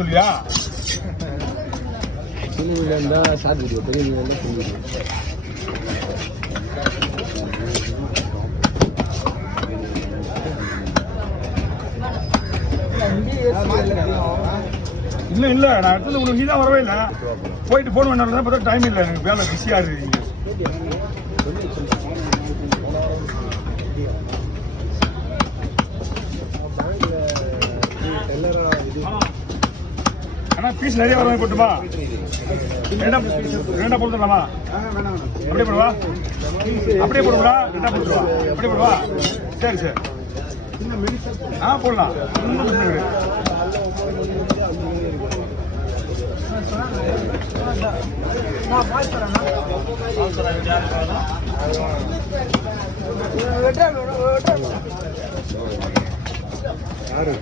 சொல்லியா சின்ன மீன் இருந்தால் சாப்பிடுவோம், பெரிய மீன் இருந்தால் சொல்லிடுவோம். இன்னும் இல்லை, நான் எடுத்தது உங்களுக்கு நீ தான் வரவே இல்லை. போயிட்டு ஃபோன் பண்ணாலும் தான் பார்த்தா டைம் இல்லை, எனக்கு வேலை பிஸியாக இருக்குது. ஆனால் பீஸ் நிறைய வர போட்டுமா? ரெண்டா போட்டுடலாமா? அப்படியே போடுவா, அப்படியே போடுவா, ரெண்டா போட்டுருவா, அப்படியே போடுவா. சரி சரி, போடலாம். யாரு